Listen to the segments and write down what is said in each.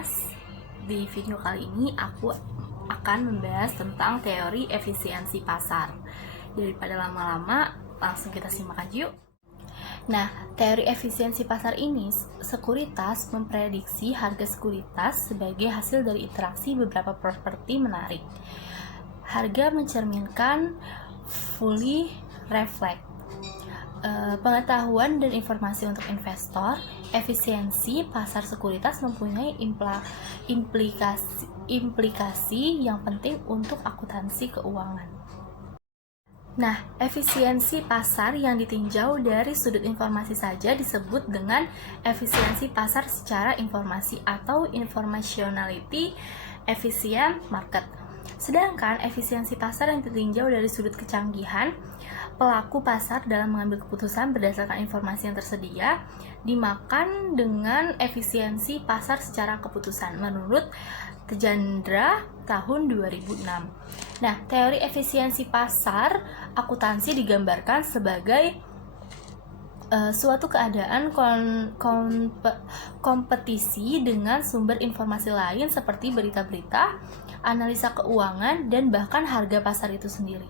kelas. Di video kali ini aku akan membahas tentang teori efisiensi pasar. Daripada lama-lama, langsung kita simak aja yuk. Nah, teori efisiensi pasar ini, sekuritas memprediksi harga sekuritas sebagai hasil dari interaksi beberapa properti menarik. Harga mencerminkan fully reflect pengetahuan dan informasi untuk investor. Efisiensi pasar sekuritas mempunyai implikasi yang penting untuk akuntansi keuangan. Nah, efisiensi pasar yang ditinjau dari sudut informasi saja disebut dengan efisiensi pasar secara informasi atau informationality efficient market. Sedangkan efisiensi pasar yang ditinjau dari sudut kecanggihan pelaku pasar dalam mengambil keputusan berdasarkan informasi yang tersedia dimakan dengan efisiensi pasar secara keputusan menurut Tejandra tahun 2006. Nah, teori efisiensi pasar akuntansi digambarkan sebagai suatu keadaan kompetisi dengan sumber informasi lain seperti berita-berita, analisa keuangan, dan bahkan harga pasar itu sendiri.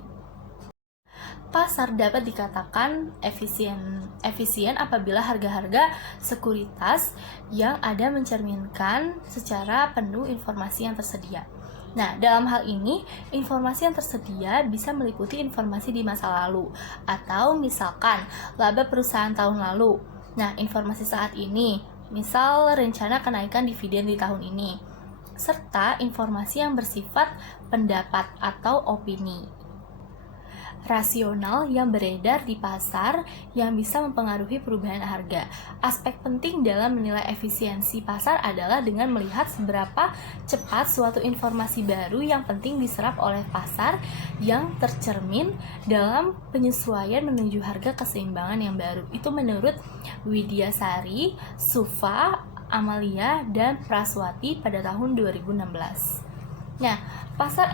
Pasar dapat dikatakan efisien apabila harga-harga sekuritas yang ada mencerminkan secara penuh informasi yang tersedia. Nah, dalam hal ini, informasi yang tersedia bisa meliputi informasi di masa lalu, atau misalkan laba perusahaan tahun lalu. Nah, informasi saat ini, misal rencana kenaikan dividen di tahun ini, serta informasi yang bersifat pendapat atau opini rasional yang beredar di pasar yang bisa mempengaruhi perubahan harga. Aspek penting dalam menilai efisiensi pasar adalah dengan melihat seberapa cepat suatu informasi baru yang penting diserap oleh pasar yang tercermin dalam penyesuaian menuju harga keseimbangan yang baru. Itu menurut Widyasari, Sufa, Amalia, dan Praswati pada tahun 2016. Nah, pasar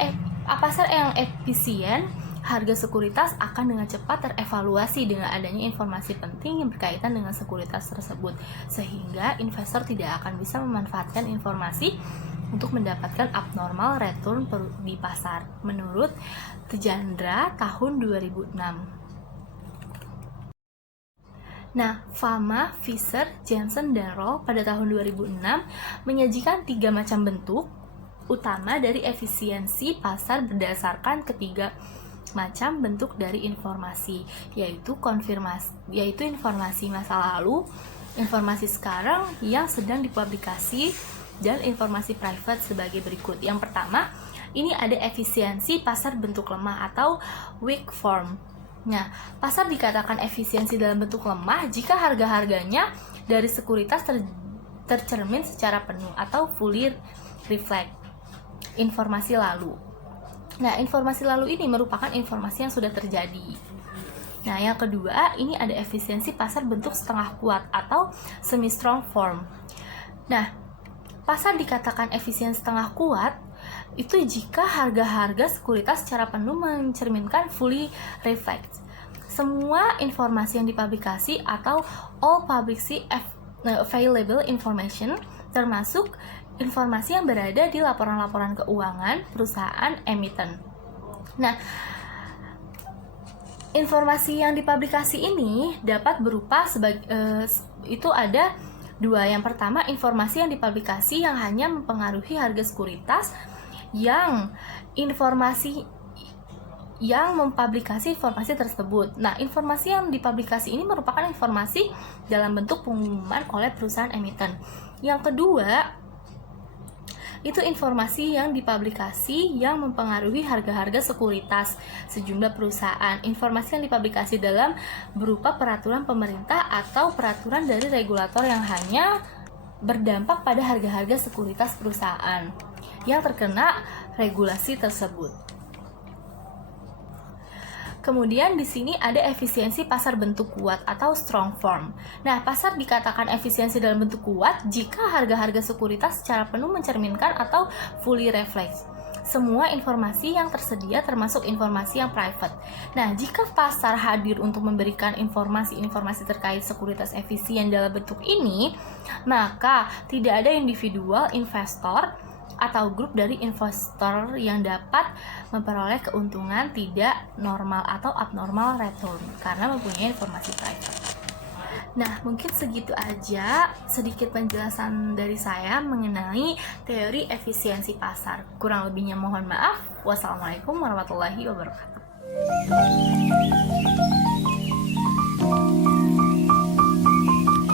yang efisien, harga sekuritas akan dengan cepat terevaluasi dengan adanya informasi penting yang berkaitan dengan sekuritas tersebut, sehingga investor tidak akan bisa memanfaatkan informasi untuk mendapatkan abnormal return di pasar, menurut Tejandra tahun 2006. Nah, Fama, Fisher, Jensen, dan Roll pada tahun 2006 menyajikan 3 macam bentuk utama dari efisiensi pasar berdasarkan ketiga macam bentuk dari informasi, yaitu informasi masa lalu, informasi sekarang yang sedang dipublikasi, dan informasi private sebagai berikut. Yang pertama, ini ada efisiensi pasar bentuk lemah atau weak form. Nah, pasar dikatakan efisiensi dalam bentuk lemah jika harga-harganya dari sekuritas tercermin secara penuh atau fully reflect informasi lalu. Nah, informasi lalu ini merupakan informasi yang sudah terjadi. Nah, yang kedua, ini ada efisiensi pasar bentuk setengah kuat atau semi-strong form. Nah, pasar dikatakan efisien setengah kuat itu jika harga-harga sekuritas secara penuh mencerminkan fully reflect semua informasi yang dipublikasi atau all publicly available information, termasuk informasi yang berada di laporan-laporan keuangan perusahaan emiten. Nah, informasi yang dipublikasi ini dapat berupa itu ada 2. Yang pertama, informasi yang dipublikasi yang hanya mempengaruhi harga sekuritas yang mempublikasi informasi tersebut. Nah, informasi yang dipublikasi ini merupakan informasi dalam bentuk pengumuman oleh perusahaan emiten. Yang kedua, itu informasi yang dipublikasi yang mempengaruhi harga-harga sekuritas sejumlah perusahaan. Informasi yang dipublikasi dalam berupa peraturan pemerintah atau peraturan dari regulator yang hanya berdampak pada harga-harga sekuritas perusahaan yang terkena regulasi tersebut. Kemudian di sini ada efisiensi pasar bentuk kuat atau strong form. Nah, pasar dikatakan efisiensi dalam bentuk kuat jika harga-harga sekuritas secara penuh mencerminkan atau fully reflect semua informasi yang tersedia termasuk informasi yang private. Nah, jika pasar hadir untuk memberikan informasi-informasi terkait sekuritas efisien dalam bentuk ini, maka tidak ada individual investor atau grup dari investor yang dapat memperoleh keuntungan tidak normal atau abnormal return karena mempunyai informasi private. Nah, mungkin segitu aja sedikit penjelasan dari saya mengenai teori efisiensi pasar. Kurang lebihnya mohon maaf. Wassalamualaikum warahmatullahi wabarakatuh.